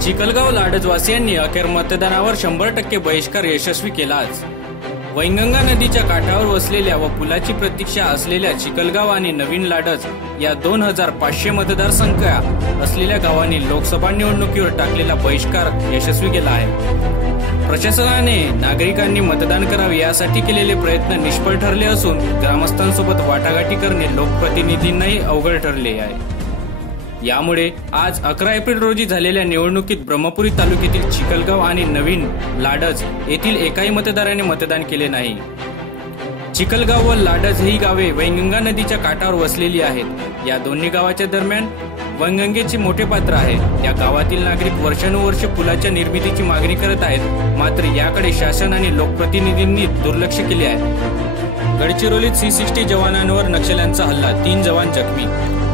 लाडजवासियांनी अखेर मतदानावर शंभर टक्के बहिष्कार यशस्वी केलाच वैंगंगा नदीच्या काठावर वसलेल्या व पुलाची प्रतीक्षा असलेल्या चिकलगाव आणि नवीन लाडज या दोन हजार पाचशे मतदारसंख्या असलेल्या गावांनी लोकसभा निवडणुकीवर टाकलेला बहिष्कार यशस्वी केला आहे. प्रशासनाने नागरिकांनी मतदान करावे यासाठी केलेले प्रयत्न निष्फळ ठरले असून ग्रामस्थांसोबत वाटाघाटी करणे लोकप्रतिनिधींनाही अवघड ठरले आहे. यामुळे आज अकरा एप्रिल रोजी झालेल्या निवडणुकीत ब्रह्मपुरी तालुक्यातील चिखलगाव आणि नवीन लाडज येथील एकाही मतदाराने मतदान केले नाही. चिखलगाव व लाडज ही गावे वैनगंगा नदीच्या काठावर वसलेली आहेत. या दोन्ही गावाच्या दरम्यान वैनगंगेचे मोठे पात्र आहे या गावातील नागरिक वर्षानुवर्ष पुलाच्या निर्मितीची मागणी करत आहेत. मात्र याकडे शासन आणि लोकप्रतिनिधींनी दुर्लक्ष केले आहे. गडचिरोलीत सी सिक्स्टी जवानांवर नक्षल्यांचा हल्ला. तीन जवान जखमी.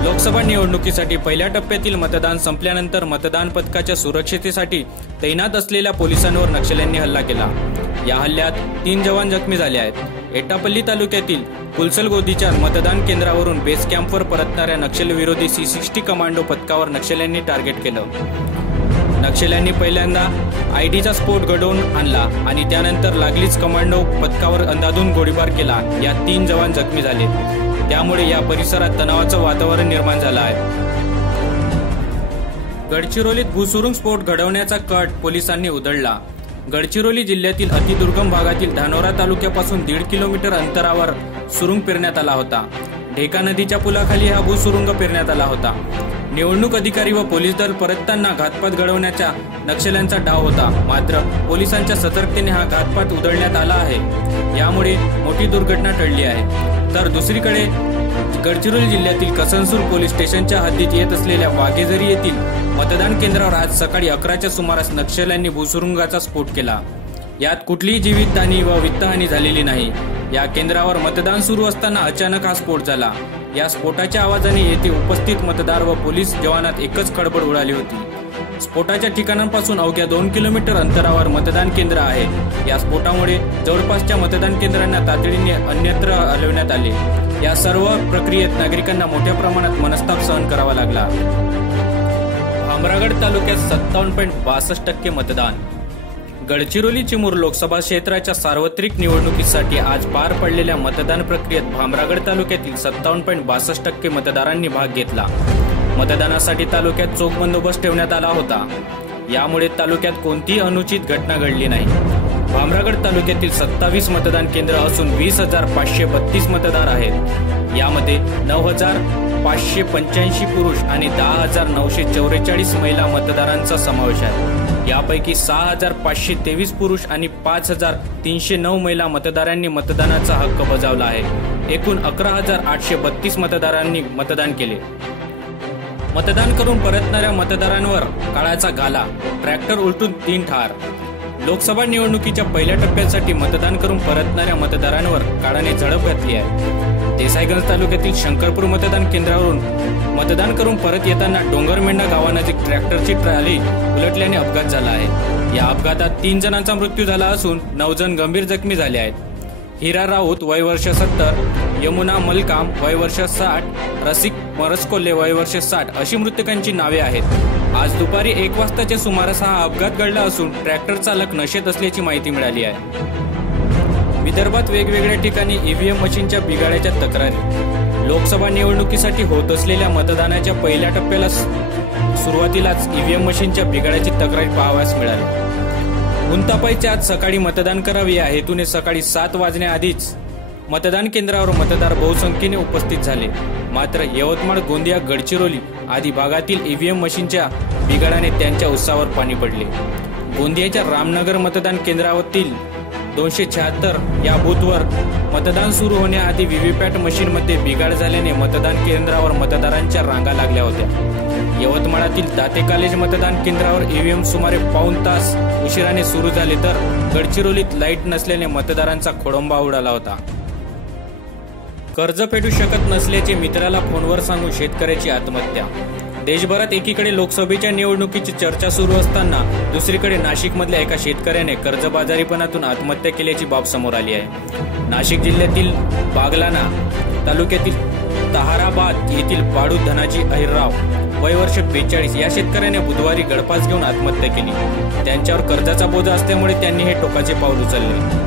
लोकसभा निवडणुकीसाठी पहिल्या टप्प्यातील मतदान संपल्यानंतर मतदान पथकाच्या सुरक्षितेसाठी तैनात असलेल्या पोलिसांवर नक्षल्यांनी हल्ला केला. या हल्ल्यात तीन जवान जखमी झाले आहेत. एटापल्ली तालुक्यातील कुलसलगोदीच्या मतदान केंद्रावरून बेस कॅम्पवर परतणाऱ्या नक्षलविरोधी सी सिक्स्टी कमांडो पथकावर नक्षल्यांनी टार्गेट केलं. नक्षल्यांनी पहिल्यांदा आयडीचा स्फोट घडवून आणला आणि त्यानंतर लागलीच कमांडो पथकावर अंदाधून गोळीबार केला. यात तीन जवान जखमी झाले. त्यामुळे या परिसरात तणावाचं वातावरण निर्माण झालं आहे. गडचिरोलीत भूसुरुंग स्फोट घडवण्याचा कट पोलिसांनी उधळला. गडचिरोली जिल्ह्यातील अतिदुर्गम भागातील धानोरा तालुक्यापासून दीड किलोमीटर अंतरावर सुरुंग पेरण्यात आला होता. ढेका नदीच्या पुलाखाली हा भूसुरुंग पेरण्यात आला होता. निवडणूक अधिकारी व पोलीस दल परतताना घातपात घडवण्याच्या नक्षल्यांचा डाव होता. मात्र पोलिसांच्या सतर्कतेने हा घातपात उधळण्यात आला आहे. यामुळे मोठी दुर्घटना टळली आहे. तर दुसरीकडे गडचिरोली जिल्ह्यातील कसनसूर पोलीस स्टेशनच्या हद्दीत येत असलेल्या वाघेझरी येथील मतदान केंद्रावर आज सकाळी अकराच्या सुमारास नक्षल्यांनी भूसुरुंगाचा स्फोट केला. यात कुठलीही जीवितहानी व वित्तहानी झालेली नाही. या केंद्रावर मतदान सुरू असताना अचानक हा स्फोट झाला. या स्फोटाच्या आवाजाने येथे उपस्थित मतदार व पोलीस जवानात एकच खडबड उडाली होती. स्फोटाच्या ठिकाणांपासून अवघ्या दोन किलोमीटर अंतरावर मतदान केंद्र आहे. या स्फोटामुळे जवळपासच्या मतदान केंद्रांना तातडीने अन्यत्र हलवण्यात आले. या सर्व प्रक्रियेत नागरिकांना मोठ्या प्रमाणात मनस्ताप सहन करावा लागला. भामरागड तालुक्यात सत्तावन्न पॉईंट बासष्ट टक्के मतदान. गडचिरोली चिमूर लोकसभा क्षेत्राच्या सार्वत्रिक निवडणुकीसाठी आज पार पडलेल्या मतदान प्रक्रियेत भामरागड तालुक्यातील सत्तावन्न पॉईंट बासष्ट टक्के मतदारांनी भाग घेतला. मतदानासाठी तालुक्यात चोख बंदोबस्त ठेवण्यात आला होता. यामुळे तालुक्यात कोणतीही अनुचित घटना घडली नाही. भामरागड तालुक्यातील सत्तावीस मतदान केंद्र असून वीस हजार पाचशे बत्तीस मतदार आहेत. यामध्ये नऊ हजार पाचशे पंच्याऐंशी पुरुष आणि दहा हजार नऊशे चौवेचाळीस महिला मतदारांचा समावेश आहे. यापैकी सहा हजार पाचशे तेवीस पुरुष आणि पाच हजार तीनशे नऊ महिला मतदारांनी मतदानाचा हक्क बजावला आहे. एकूण अकरा हजार आठशे बत्तीस मतदारांनी मतदान केले. मतदान करून परतणाऱ्या मतदारांवर काळाचा गाला. ट्रॅक्टर उलटून तीन ठार. लोकसभा निवडणुकीच्या पहिल्या टप्प्यासाठी मतदान करून परतणाऱ्या मतदारांवर काळाने झडप घातली आहे. देसाईगंज तालुक्यातील शंकरपूर मतदान केंद्रावरून मतदान करून परत येताना डोंगरमेंढा गावानजीक ट्रॅक्टरची ट्रॉली उलटल्याने अपघात झाला आहे. या अपघातात तीन जणांचा मृत्यू झाला असून नऊ जण गंभीर जखमी झाले आहेत. हिरा राऊत वय वर्ष सत्तर यमुना मलकाम वय वर्ष साठ रसिक मरसकोल्हे वय वर्ष साठ अशी मृतकांची नावे आहेत. आज दुपारी एक वाजताच्या सुमारास हा अपघात घडला असून ट्रॅक्टर चालक नशेत असल्याची माहिती मिळाली आहे. विदर्भात वेगवेगळ्या ठिकाणी ईव्हीएम मशीनच्या बिघाड्याच्या तक्रारी. लोकसभा निवडणुकीसाठी होत असलेल्या मतदानाच्या पहिल्या टप्प्याला सुरुवातीलाच ईव्हीएम मशीनच्या बिघाड्याची तक्रारी पाहाव्यास मिळाली. गुंतापाईच्या आज सकाळी मतदान करावे या हेतूने सकाळी सात वाजण्याआधीच मतदान केंद्रावर मतदार बहुसंख्येने उपस्थित झाले. मात्र यवतमाळ गोंदिया गडचिरोली आदी भागातील ईव्हीएम मशीनच्या बिघाडाने त्यांच्या उत्साहावर पाणी पडले. गोंदियाच्या रामनगर मतदान केंद्रावरील दोनशे शहात्तर या बूथवर मतदान सुरू होण्याआधी व्हीव्हीपॅट मशीनमध्ये बिघाड झाल्याने मतदान केंद्रावर मतदारांच्या रांगा लागल्या होत्या. यवतमाळातील दाते कॉलेज मतदान केंद्रावर ईव्हीएम सुमारे पाऊन तास उशिराने सुरू झाले तर गडचिरोलीत लाइट नसल्याने मतदारांचा खोडंबा उडाला होता. कर्ज फेडू शकत नसल्याचे मित्राला फोनवर सांगून शेतकऱ्याची आत्महत्या. देशभरात एकीकडे लोकसभेच्या निवडणुकीची चर्चा सुरू असताना दुसरीकडे नाशिकमधल्या एका शेतकऱ्याने कर्जबाजारीपणातून आत्महत्या केल्याची बाब समोर आली आहे. नाशिक जिल्ह्यातील बागलाना तालुक्यातील तहाराबाद येथील पाडू धनाजी अहिरराव वय वर्ष बेचाळीस या शेतकऱ्याने बुधवारी गळफास घेऊन आत्महत्या केली. त्यांच्यावर कर्जाचा बोजा असल्यामुळे त्यांनी हे टोकाचे पाऊल उचलले.